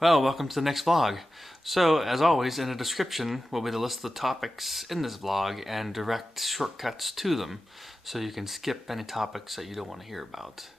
Well, welcome to the next vlog. So, as always, in the description will be the list of the topics in this vlog and direct shortcuts to them, so you can skip any topics that you don't want to hear about.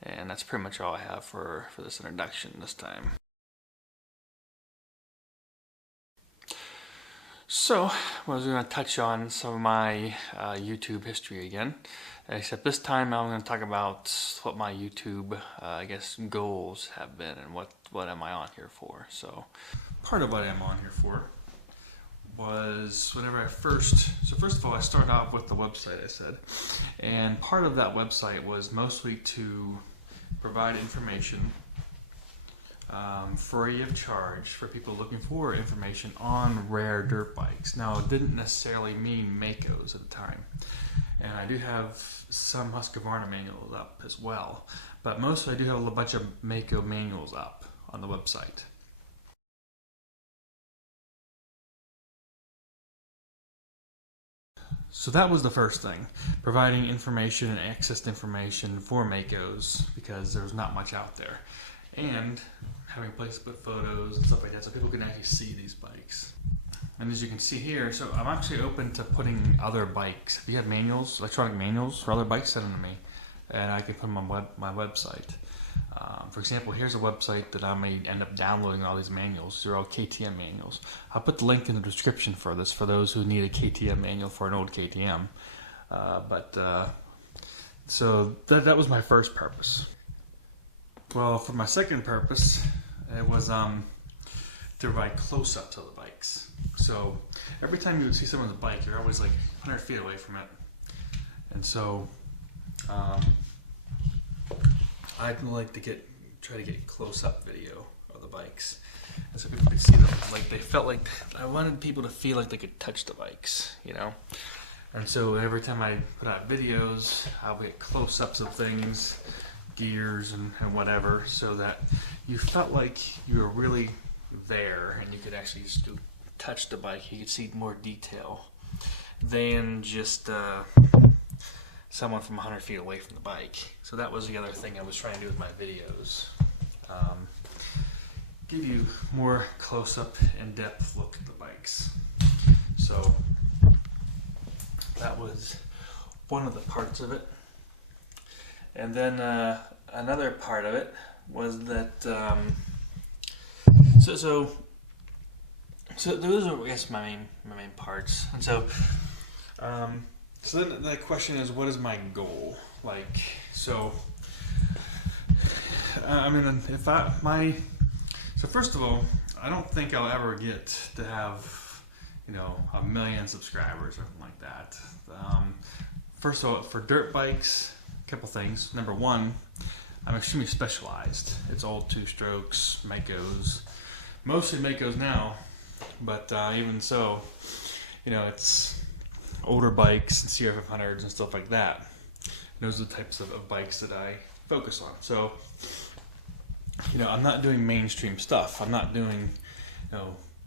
And that's pretty much all I have for this introduction this time. So, I was going to touch on some of my YouTube history again, except this time I'm going to talk about what my YouTube, goals have been and what am I on here for. So, part of what I'm on here for was whenever first of all, I started off with the website I said, and part of that website was mostly to provide information free of charge for people looking for information on rare dirt bikes. Now, it didn't necessarily mean Maicos at the time, and I do have some Husqvarna manuals up as well, but mostly I do have a bunch of Maicos manuals up on the website. So that was the first thing, providing information and access to information for Maicos, because there was not much out there, and having a place to put photos and stuff like that so people can actually see these bikes. And as you can see here, so I'm actually open to putting other bikes. If you have manuals, electronic manuals for other bikes, send them to me, and I can put them on my website. For example, here's a website that I may end up downloading all these manuals. They're all KTM manuals. I'll put the link in the description for this for those who need a KTM manual for an old KTM. So that was my first purpose. Well, for my second purpose, it was to provide close-ups of the bikes. So every time you would see someone's bike, you're always like 100 feet away from it. And so I'd like to try to get close-up video of the bikes, and so people could see them. Like I wanted people to feel like they could touch the bikes, you know. And so every time I put out videos, I'll get close-ups of things, gears and whatever, so that you felt like you were really there and you could actually just go touch the bike. You could see more detail than just someone from 100 feet away from the bike. So that was the other thing I was trying to do with my videos. Give you more close-up, in-depth look at the bikes. So that was one of the parts of it. And then another part of it was that so those are, I guess, my main parts. And so then the question is, what is my goal? Like, so so first of all, I don't think I'll ever get to have, 1 million subscribers or something like that. First of all, for dirt bikes, a couple things. Number one, I'm extremely specialized. It's all two-strokes, Maicos, mostly Maicos now, but even so, it's older bikes and CR500s and stuff like that. And those are the types of bikes that I focus on. So, I'm not doing mainstream stuff. I'm not doing,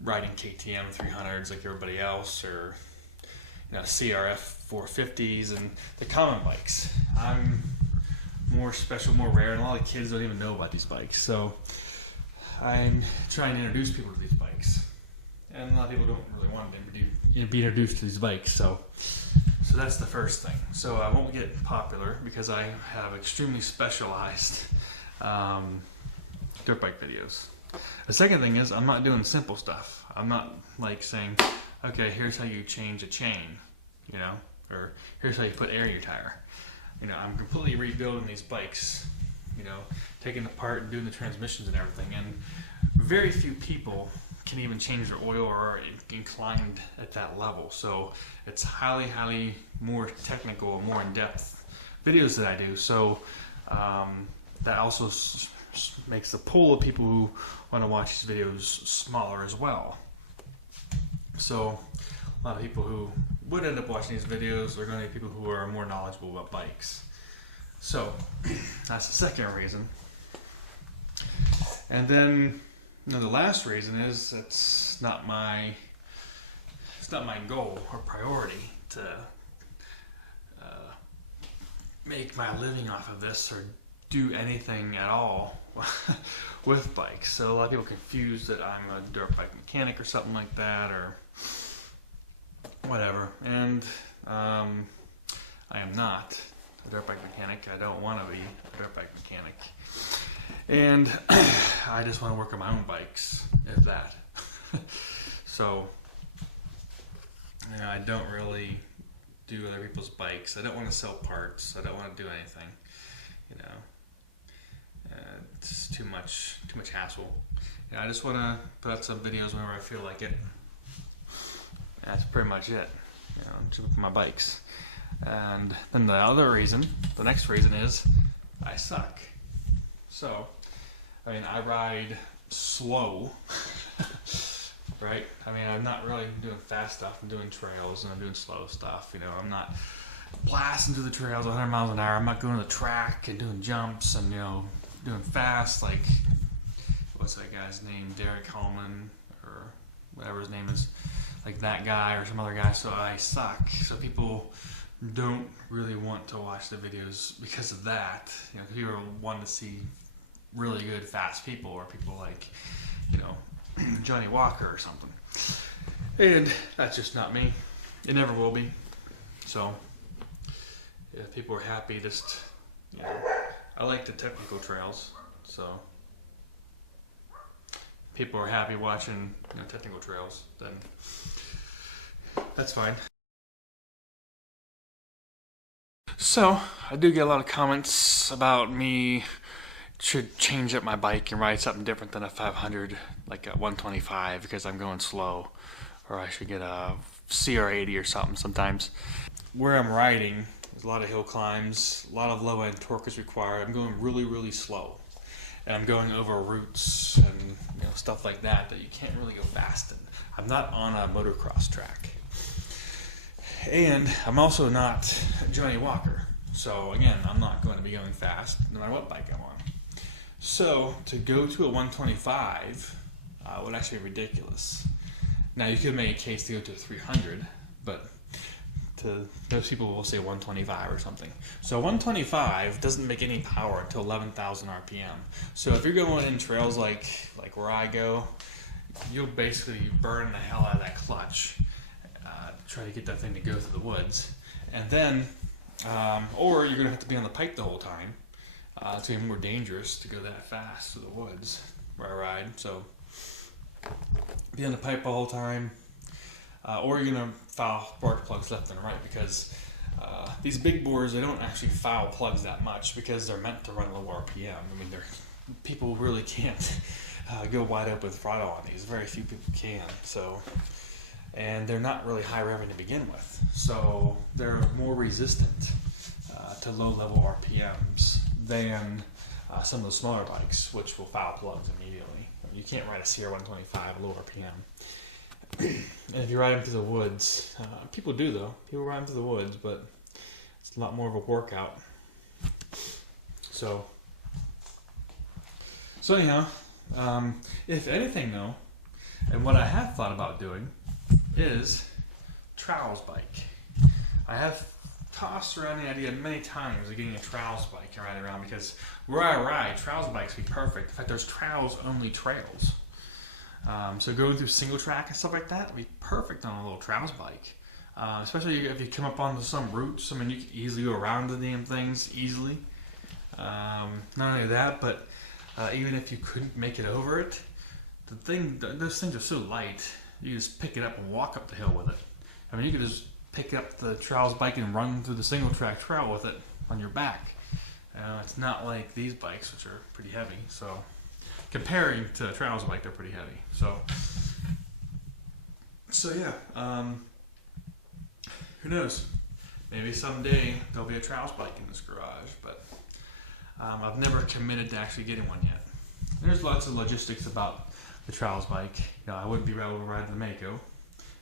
riding KTM 300s like everybody else, or CRF 450s and the common bikes. I'm more special, more rare, and a lot of kids don't even know about these bikes. So I'm trying to introduce people to these bikes, and a lot of people don't really want to be introduced to these bikes. So that's the first thing. So I won't get popular because I have extremely specialized dirt bike videos. The second thing is, I'm not doing simple stuff. I'm not like saying, okay, here's how you change a chain, or here's how you put air in your tire. I'm completely rebuilding these bikes, taking apart and doing the transmissions and everything. And very few people can even change their oil or are inclined at that level. So it's highly, highly more technical, more in-depth videos that I do. So that also makes the pool of people who want to watch these videos smaller as well. So a lot of people who would end up watching these videos are going to be people who are more knowledgeable about bikes. So that's the second reason. And then the last reason is it's not my goal or priority to make my living off of this or do anything at all with bikes. So a lot of people confuse that I'm a dirt bike mechanic or something like that, or whatever. And I am not a dirt bike mechanic. I don't want to be a dirt bike mechanic. And I just want to work on my own bikes, if that. So, you know, I don't really do other people's bikes. I don't want to sell parts. I don't want to do anything. You know, it's too much hassle. You know, I just want to put out some videos whenever I feel like it. That's pretty much it. You know, just with my bikes. And then the next reason is I suck. So, I mean, I ride slow, right? I mean, I'm not really doing fast stuff. I'm doing trails and I'm doing slow stuff. You know, I'm not blasting through the trails 100 miles an hour. I'm not going to the track and doing jumps and, you know, doing fast like, what's that guy's name? Derek Hallman or whatever his name is. Like that guy or some other guy. So I suck. So people don't really want to watch the videos because of that. You know, people want to see really good fast people, or people like, you know, Johnny Walker or something. And that's just not me. It never will be. So if people are happy, just, you know, I like the technical trails. So people are happy watching, you know, technical trails, then that's fine. So I do get a lot of comments about me should change up my bike and ride something different than a 500, like a 125, because I'm going slow, or I should get a CR80 or something sometimes. Where I'm riding, there's a lot of hill climbs, a lot of low end torque is required. I'm going really, really slow, and I'm going over roots and, you know, stuff like that you can't really go fast in. I'm not on a motocross track, and I'm also not Johnny Walker. So again, I'm not going to be going fast no matter what bike I'm on. So to go to a 125 would actually be ridiculous. Now you could make a case to go to a 300, but to those people will say 125 or something. So 125 doesn't make any power until 11,000 RPM. So if you're going in trails like where I go, you'll basically burn the hell out of that clutch, try to get that thing to go through the woods, and then or you're gonna have to be on the pipe the whole time. It's even more dangerous to go that fast through the woods where I ride. So be on the pipe the whole time, or you're gonna foul spark plugs left and right, because these big bores, they don't actually foul plugs that much because they're meant to run low RPM. I mean, people really can't go wide open with throttle on these. Very few people can. So, and they're not really high revving to begin with, so they're more resistant to low level RPMs than some of the smaller bikes, which will foul plugs immediately. You can't ride a CR125 low RPM. And if you ride them through the woods, people do though. People ride them through the woods, but it's a lot more of a workout. So anyhow, if anything though, and what I have thought about doing is trials bike. I have tossed around the idea many times of getting a trials bike and riding around, because where I ride, trials bikes would be perfect. In fact, there's trials only trails. So going through Singletrack and stuff like that would be perfect on a little trials bike. Especially if you come up onto some routes. I mean, you can easily go around the damn things easily. Not only that, but even if you couldn't make it over it, those things are so light, you just pick it up and walk up the hill with it. I mean, you could just pick up the trials bike and run through the Singletrack trail with it on your back. It's not like these bikes, which are pretty heavy. So comparing to a trials bike, they're pretty heavy. So yeah, who knows? Maybe someday there'll be a trials bike in this garage, but I've never committed to actually getting one yet. There's lots of logistics about the trials bike. You know, I wouldn't be able to ride the Maicos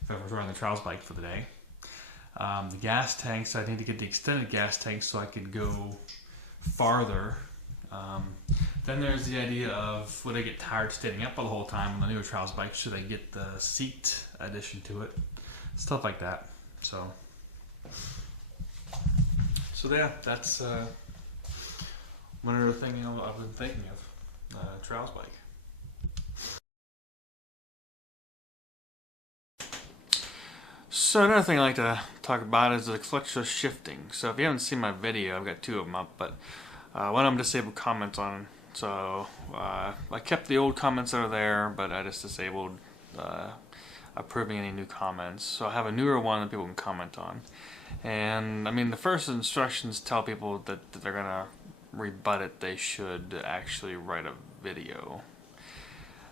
if I was riding the trials bike for the day. The gas tanks, I need to get the extended gas tanks so I could go farther. Then there's the idea of, would I get tired standing up the whole time on the newer trials bike? Should I get the seat addition to it? Stuff like that. So yeah, that's one other thing I've been thinking of, Trials bike. So another thing I like to talk about is the Clutchless Shifting. So if you haven't seen my video, I've got 2 of them up, but one of them disabled comments on. So I kept the old comments that are there, but I just disabled approving any new comments. So I have a newer one that people can comment on. And I mean, the first instructions tell people that they're gonna rebut it. They should actually write a video.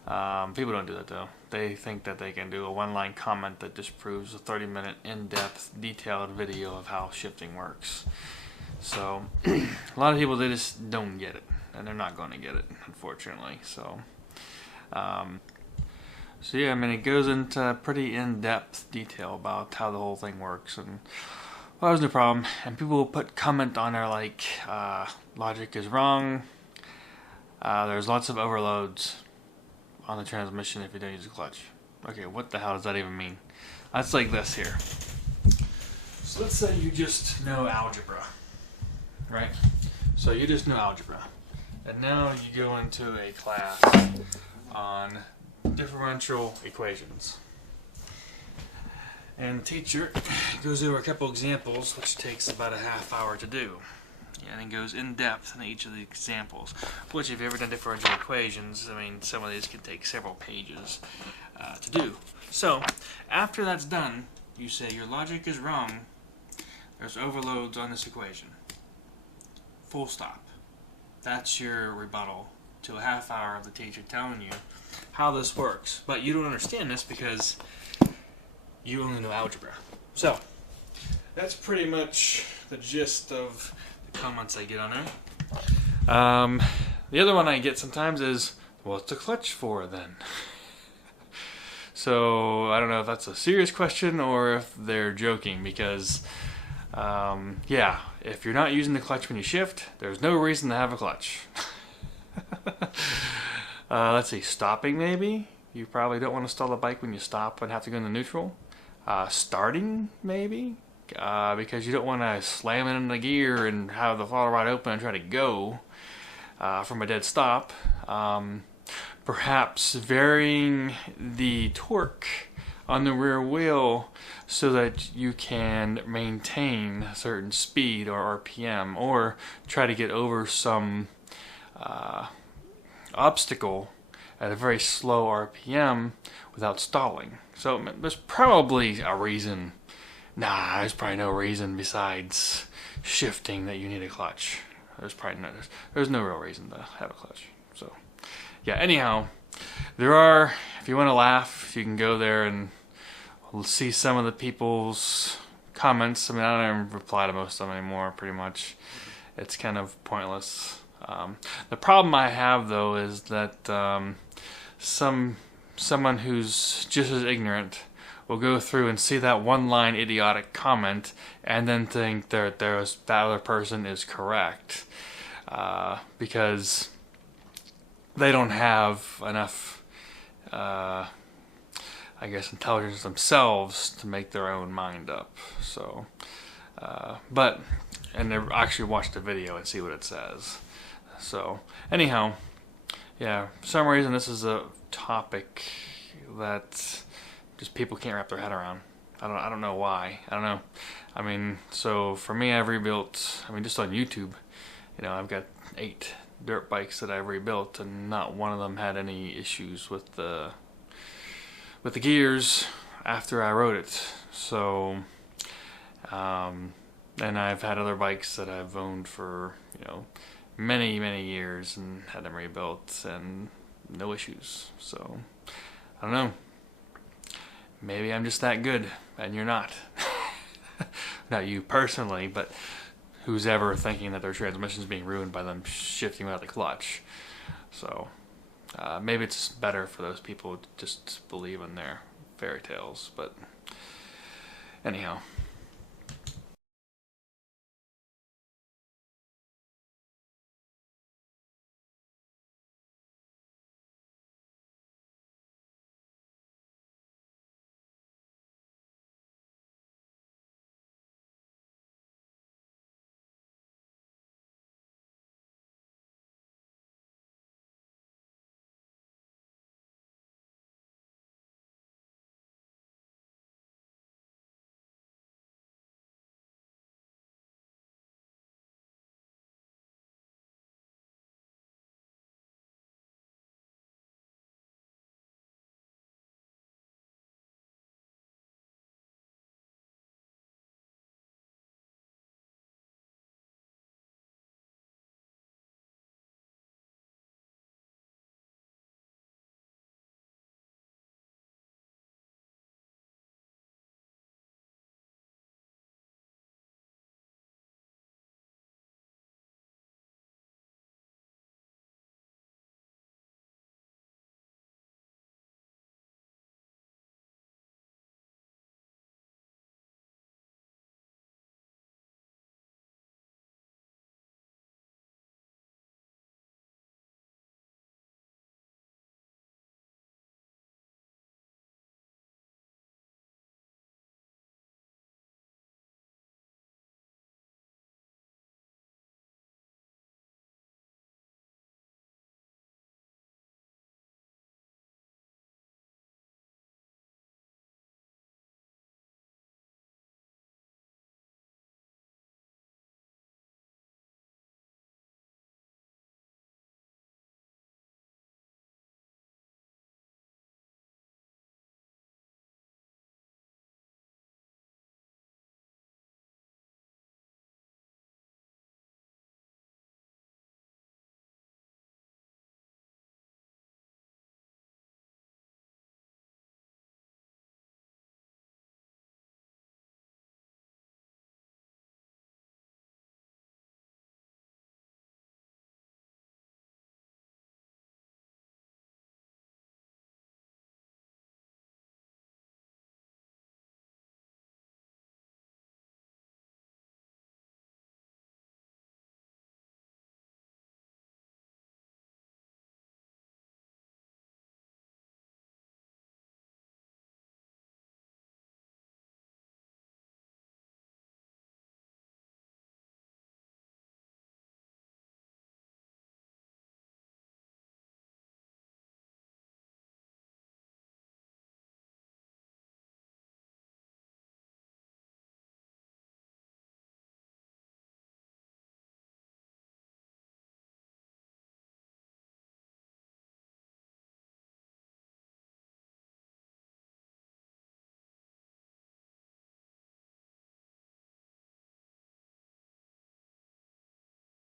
People don't do that though. They think that they can do a one-line comment that disproves a 30-minute in-depth, detailed video of how shifting works. So a lot of people, they just don't get it, and they're not going to get it, unfortunately. So yeah, I mean, it goes into pretty in-depth detail about how the whole thing works, and well, there's no problem. And people will put comment on there like, logic is wrong, there's lots of overloads on the transmission if you don't use a clutch. Okay, what the hell does that even mean? That's like this here. So let's say you just know algebra, right? So you just know algebra. And now you go into a class on differential equations. And the teacher goes over a couple examples, which takes about a half hour to do. And it goes in depth in each of the examples, which if you've ever done differential equations, I mean, some of these can take several pages to do. So after that's done, you say your logic is wrong, there's overloads on this equation. Full stop. That's your rebuttal to a half hour of the teacher telling you how this works. But you don't understand this because you only know algebra. So that's pretty much the gist of comments I get on there. The other one I get sometimes is, what's the clutch for then? So I don't know if that's a serious question or if they're joking, because yeah, if you're not using the clutch when you shift, there's no reason to have a clutch. Let's see, stopping maybe? You probably don't want to stall the bike when you stop and have to go into neutral. Starting maybe? Because you don't want to slam it in the gear and have the throttle rod open and try to go from a dead stop. Perhaps varying the torque on the rear wheel so that you can maintain a certain speed or RPM, or try to get over some obstacle at a very slow RPM without stalling. So there's probably a reason. Nah, there's probably no reason besides shifting that you need a clutch. There's probably there's no real reason to have a clutch. So yeah, anyhow, there are, if you want to laugh, you can go there and see some of the people's comments. I mean, I don't even reply to most of them anymore, pretty much. It's kind of pointless. The problem I have though is that someone who's just as ignorant will go through and see that one-line idiotic comment and then think that that other person is correct, because they don't have enough, I guess, intelligence themselves to make their own mind up. So, and they actually watch the video and see what it says. So, anyhow, yeah, for some reason this is a topic that just people can't wrap their head around. I don't know why. I don't know. I mean, so for me, I've rebuilt, I mean, just on YouTube, you know, I've got 8 dirt bikes that I've rebuilt, and not one of them had any issues with the gears after I rode it. So, and I've had other bikes that I've owned for, you know, many years and had them rebuilt and no issues. So, I don't know. Maybe I'm just that good, and you're not. Not you personally, but who's ever thinking that their transmission's being ruined by them shifting without the clutch. So maybe it's better for those people to just believe in their fairy tales. But anyhow.